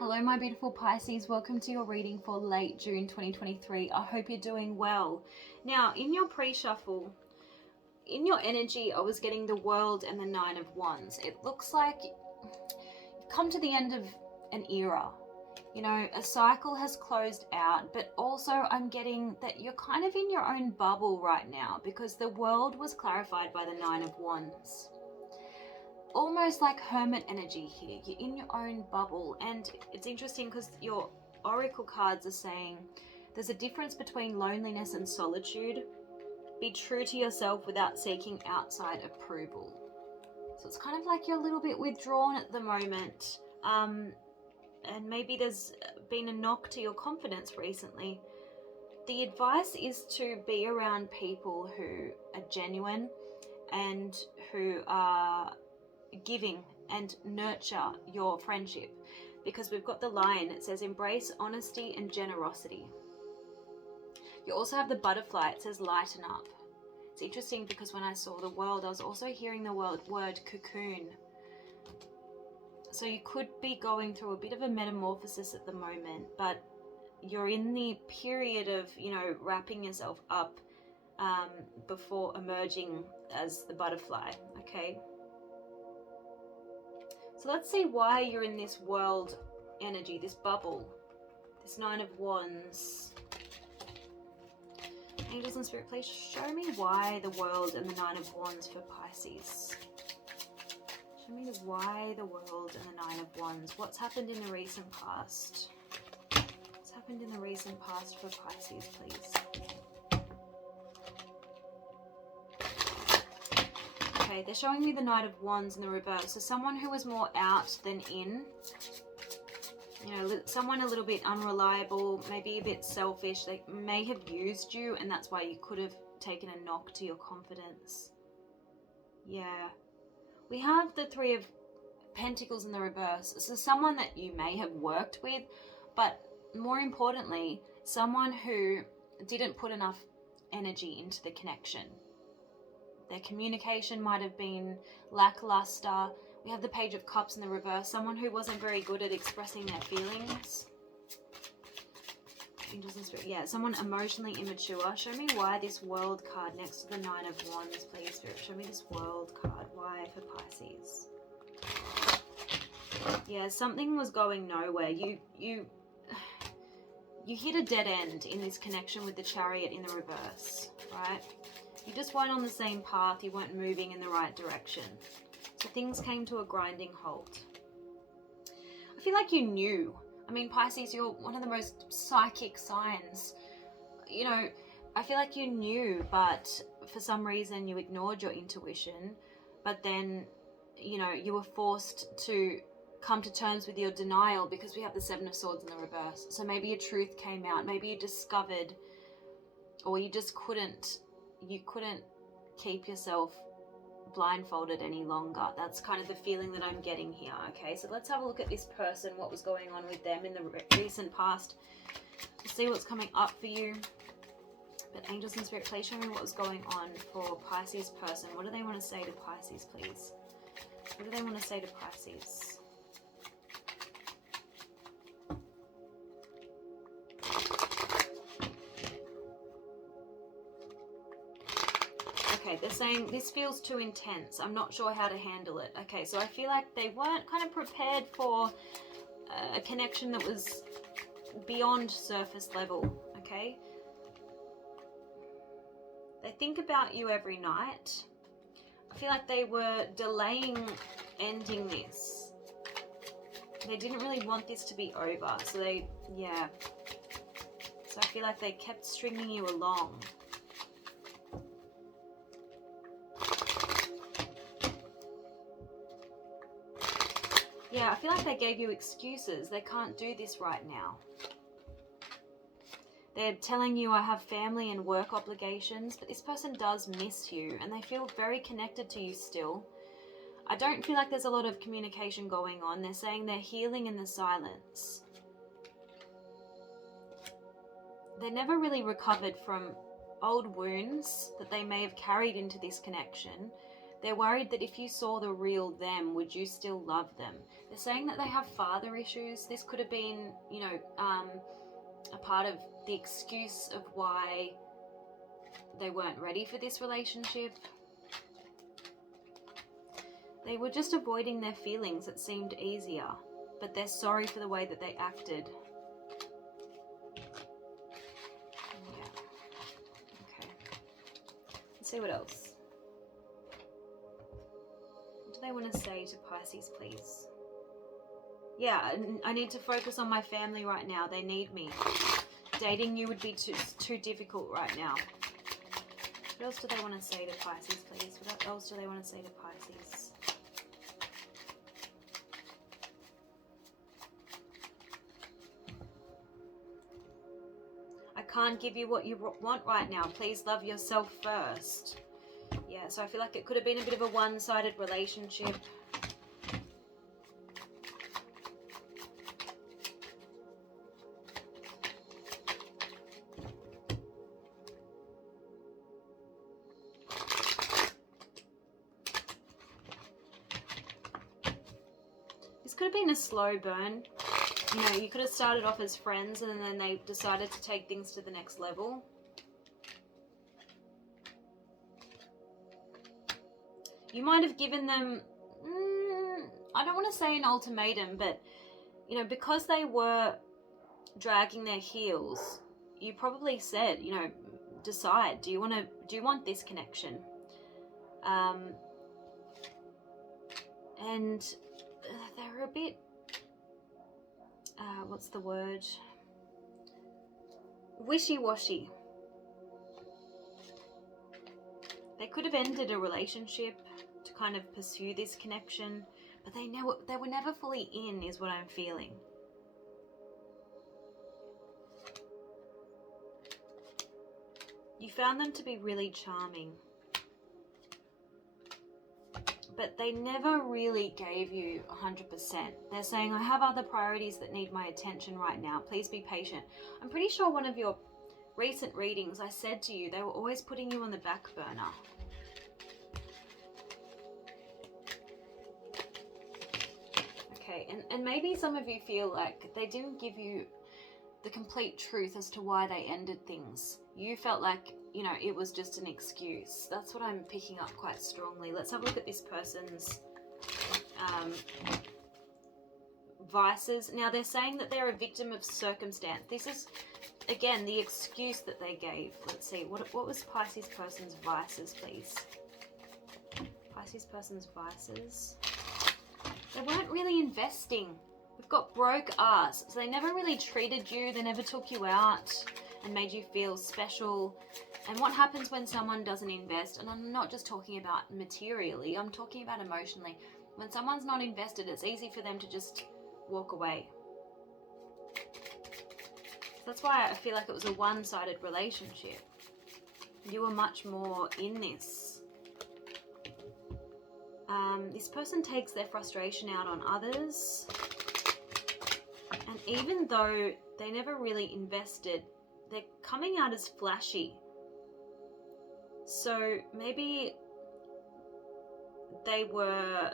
Hello my beautiful Pisces, welcome to your reading for late June 2023. I hope you're doing well. Now, in your pre-shuffle, in your energy, I was getting the World and the Nine of Wands. It looks like you've come to the end of an era. You know, a cycle has closed out, but also I'm getting that you're kind of in your own bubble right now because the World was clarified by the Nine of Wands. Almost like hermit energy here. You're in your own bubble, and it's interesting because your oracle cards are saying there's a difference between loneliness and solitude. Be true to yourself without seeking outside approval. So it's kind of like you're a little bit withdrawn at the moment, and maybe there's been a knock to your confidence recently. The advice is to be around people who are genuine and who are giving and nurture your friendship, because we've got the Lion. It says embrace honesty and generosity. You also have the Butterfly. It says lighten up. It's interesting because when I saw the World, I was also hearing the word cocoon. So you could be going through a bit of a metamorphosis at the moment, but you're in the period of, you know, wrapping yourself up before emerging as the butterfly, okay? So let's see why you're in this World energy, this bubble, this Nine of Wands. Angels and Spirit, please show me why the World and the Nine of Wands for Pisces. Show me why the World and the Nine of Wands. What's happened in the recent past? What's happened in the recent past for Pisces, please? Okay, they're showing me the Knight of Wands in the reverse. So someone who was more out than in. You know, someone a little bit unreliable, maybe a bit selfish. They may have used you, and that's why you could have taken a knock to your confidence. Yeah. We have the Three of Pentacles in the reverse. So someone that you may have worked with, but more importantly, someone who didn't put enough energy into the connection. Their communication might have been lackluster. We have the Page of Cups in the reverse. Someone who wasn't very good at expressing their feelings. Angels and Spirit. Yeah, someone emotionally immature. Show me why this World card next to the Nine of Wands, please, Spirit. Show me this World card. Why for Pisces? Yeah, something was going nowhere. You hit a dead end in this connection with the Chariot in the reverse, right? You just weren't on the same path. You weren't moving in the right direction. So things came to a grinding halt. I feel like you knew. I mean, Pisces, you're one of the most psychic signs. You know, I feel like you knew, but for some reason you ignored your intuition. But then, you know, you were forced to come to terms with your denial because we have the Seven of Swords in the reverse. So maybe a truth came out. Maybe you discovered, or you just couldn't keep yourself blindfolded any longer. That's kind of the feeling that I'm getting here. Okay, so let's have a look at this person, what was going on with them in the recent past. We'll see what's coming up for you. But Angels and Spirit, please show me what was going on for Pisces person. What do they want to say to Pisces, please? What do they want to say to Pisces? Okay, they're saying this feels too intense. I'm not sure how to handle it. Okay, so I feel like they weren't kind of prepared for a connection that was beyond surface level, okay? They think about you every night. I feel like they were delaying ending this. They didn't really want this to be over, so yeah. So I feel like they kept stringing you along. Yeah, I feel like they gave you excuses. They can't do this right now. They're telling you I have family and work obligations, but this person does miss you and they feel very connected to you still. I don't feel like there's a lot of communication going on. They're saying they're healing in the silence. They never really recovered from old wounds that they may have carried into this connection. They're worried that if you saw the real them, would you still love them? They're saying that they have father issues. This could have been, you know, a part of the excuse of why they weren't ready for this relationship. They were just avoiding their feelings. It seemed easier, but they're sorry for the way that they acted. Yeah. Okay. Let's see what else. What do they want to say to Pisces, please? Yeah, I need to focus on my family right now. They need me. Dating you would be too difficult right now. What else do they want to say to Pisces, please? What else do they want to say to Pisces? I can't give you what you want right now. Please love yourself first. Yeah, so I feel like it could have been a bit of a one-sided relationship. This could have been a slow burn. You know, you could have started off as friends and then they decided to take things to the next level. You might have given them, I don't want to say an ultimatum, but, you know, because they were dragging their heels, you probably said, you know, decide, do you want this connection? And they're a bit, what's the word? Wishy-washy. They could have ended a relationship to kind of pursue this connection, but they were never fully in, is what I'm feeling. You found them to be really charming, but they never really gave you 100%. They're saying, I have other priorities that need my attention right now. Please be patient. I'm pretty sure one of your recent readings, I said to you, they were always putting you on the back burner. Okay, and maybe some of you feel like they didn't give you the complete truth as to why they ended things. You felt like, you know, it was just an excuse. That's what I'm picking up quite strongly. Let's have a look at this person's vices. Now, they're saying that they're a victim of circumstance. This is, again, the excuse that they gave. Let's see, what was Pisces person's vices, please? Pisces person's vices. They weren't really investing. We've got broke ass. So they never really treated you. They never took you out and made you feel special. And what happens when someone doesn't invest, and I'm not just talking about materially, I'm talking about emotionally. When someone's not invested, it's easy for them to just walk away. That's why I feel like it was a one-sided relationship. You were much more in this. This person takes their frustration out on others. And even though they never really invested, they're coming out as flashy. So maybe they were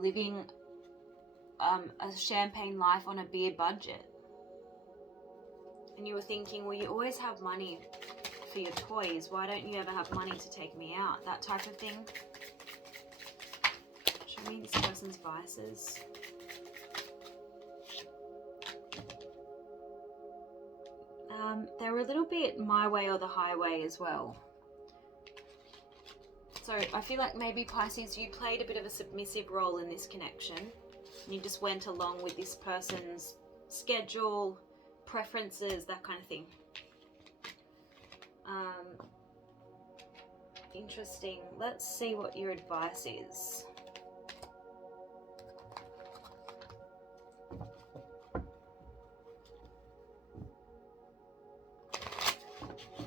living a champagne life on a beer budget. And you were thinking, well, you always have money for your toys. Why don't you ever have money to take me out? That type of thing. Show me this person's vices. They were a little bit my way or the highway as well. So I feel like maybe Pisces, you played a bit of a submissive role in this connection. And you just went along with this person's schedule, preferences, that kind of thing. Interesting. Let's see what your advice is.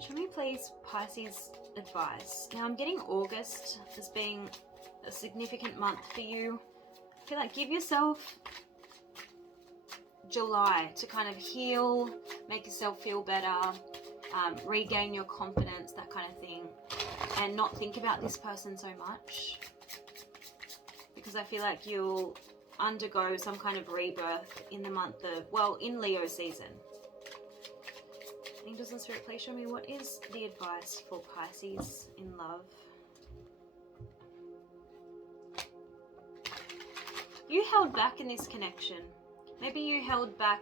Show me, please, Pisces advice. Now, I'm getting August as being a significant month for you. I feel like give yourself July to kind of heal, make yourself feel better. regain your confidence, that kind of thing, and not think about this person so much, because I feel like you'll undergo some kind of rebirth in the month of, well, in Leo season. Angels and Spirit, please show me what is the advice for Pisces in love. You held back in this connection. Maybe you held back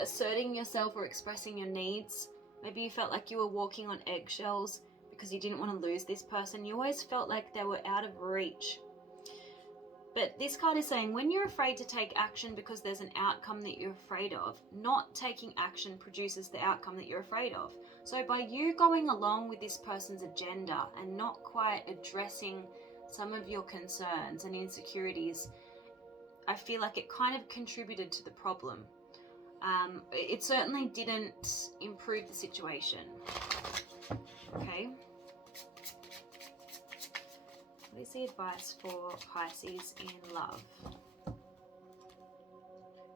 asserting yourself or expressing your needs. Maybe you felt like you were walking on eggshells because you didn't want to lose this person. You always felt like they were out of reach. But this card is saying when you're afraid to take action because there's an outcome that you're afraid of, not taking action produces the outcome that you're afraid of. So by you going along with this person's agenda and not quite addressing some of your concerns and insecurities, I feel like it kind of contributed to the problem. It certainly didn't improve the situation. Okay. What is the advice for Pisces in love?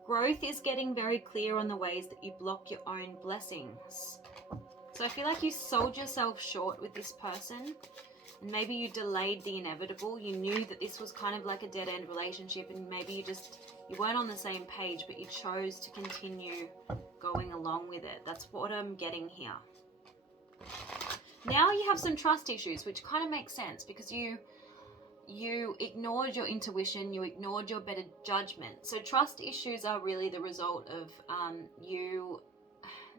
Growth is getting very clear on the ways that you block your own blessings. So I feel like you sold yourself short with this person, and maybe you delayed the inevitable. You knew that this was kind of like a dead-end relationship, and maybe you weren't on the same page, but you chose to continue going along with it. That's what I'm getting here. Now you have some trust issues, which kind of makes sense because you ignored your intuition, you ignored your better judgment. So trust issues are really the result of you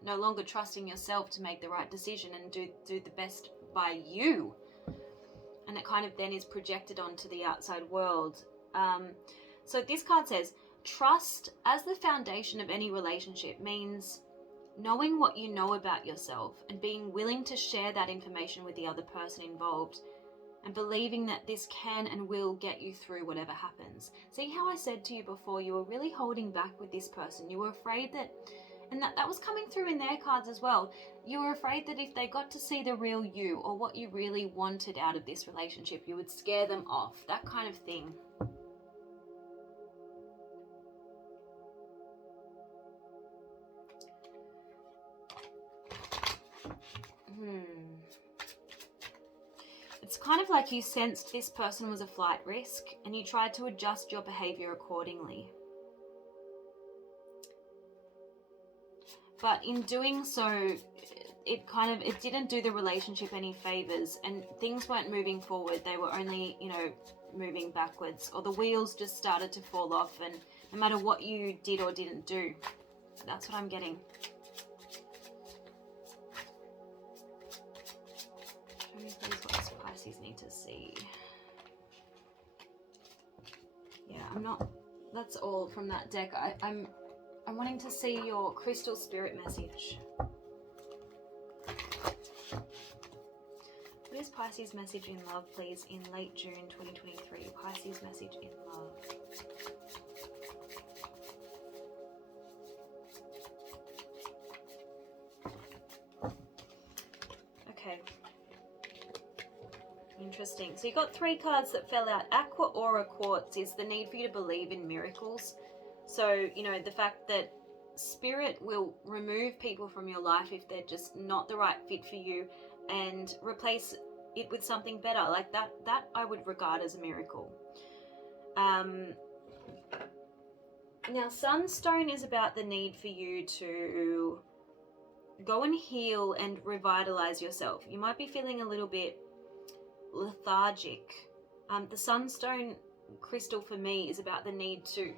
no longer trusting yourself to make the right decision and do the best by you. And it kind of then is projected onto the outside world. So this card says, trust as the foundation of any relationship means knowing what you know about yourself and being willing to share that information with the other person involved, and believing that this can and will get you through whatever happens. See how I said to you before, you were really holding back with this person. You were afraid that, and that was coming through in their cards as well. You were afraid that if they got to see the real you or what you really wanted out of this relationship, you would scare them off, that kind of thing. It's kind of like you sensed this person was a flight risk and you tried to adjust your behavior accordingly. But in doing so, it didn't do the relationship any favors, and things weren't moving forward. They were only, moving backwards, or the wheels just started to fall off, and no matter what you did or didn't do. That's what I'm getting. Show me please what this Pisces need to see. Yeah, that's all from that deck. I'm wanting to see your crystal spirit message. What is Pisces message in love, please, in late June 2023? Pisces message in love. Okay. Interesting. So you got 3 cards that fell out. Aqua Aura Quartz is the need for you to believe in miracles. So, the fact that spirit will remove people from your life if they're just not the right fit for you and replace it with something better. Like that I would regard as a miracle. Now, Sunstone is about the need for you to go and heal and revitalize yourself. You might be feeling a little bit lethargic. The Sunstone crystal for me is about the need to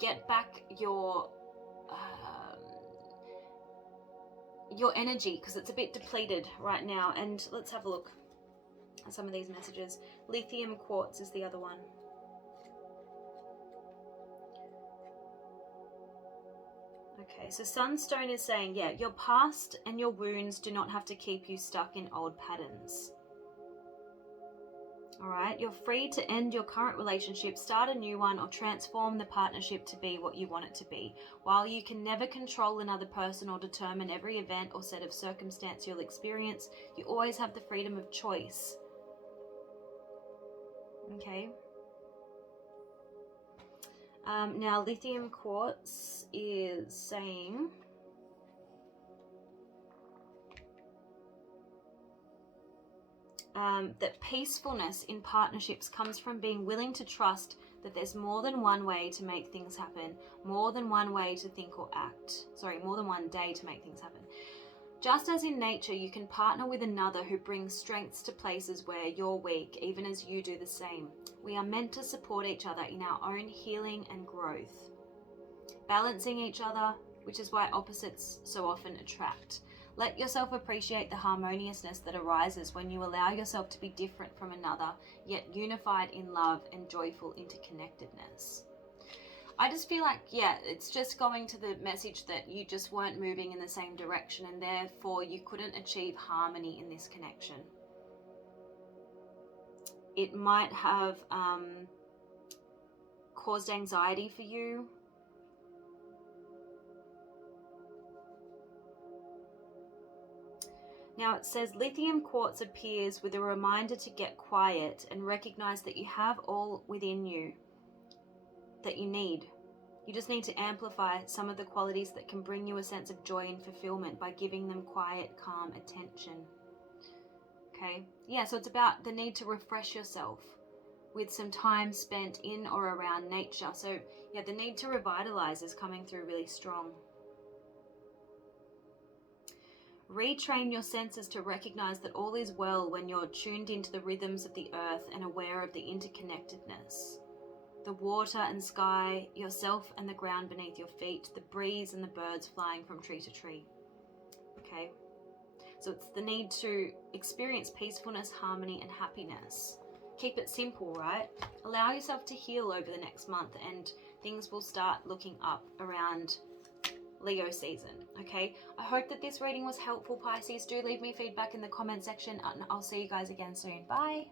get back your energy, because it's a bit depleted right now. And let's have a look at some of these messages. Lithium quartz is the other one. Okay, so Sunstone is saying, yeah, your past and your wounds do not have to keep you stuck in old patterns. All right, you're free to end your current relationship, start a new one, or transform the partnership to be what you want it to be. While you can never control another person or determine every event or set of circumstance you'll experience, you always have the freedom of choice. Okay. Now, lithium quartz is saying that peacefulness in partnerships comes from being willing to trust that there's more than one way to make things happen, more than one way to think or act. Sorry, more than one day to make things happen. Just as in nature, you can partner with another who brings strengths to places where you're weak, even as you do the same. We are meant to support each other in our own healing and growth, balancing each other, which is why opposites so often attract. Let yourself appreciate the harmoniousness that arises when you allow yourself to be different from another, yet unified in love and joyful interconnectedness. I just feel like, it's just going to the message that you just weren't moving in the same direction, and therefore you couldn't achieve harmony in this connection. It might have caused anxiety for you. Now it says lithium quartz appears with a reminder to get quiet and recognize that you have all within you that you need. You just need to amplify some of the qualities that can bring you a sense of joy and fulfillment by giving them quiet, calm attention. Okay? Yeah, so it's about the need to refresh yourself with some time spent in or around nature. So yeah, the need to revitalize is coming through really strong. Retrain your senses to recognize that all is well when you're tuned into the rhythms of the earth and aware of the interconnectedness. The water and sky, yourself and the ground beneath your feet, the breeze and the birds flying from tree to tree. Okay? So it's the need to experience peacefulness, harmony, and happiness. Keep it simple, right? Allow yourself to heal over the next month and things will start looking up around Leo season, okay? I hope that this reading was helpful, Pisces. Do leave me feedback in the comment section and I'll see you guys again soon. Bye!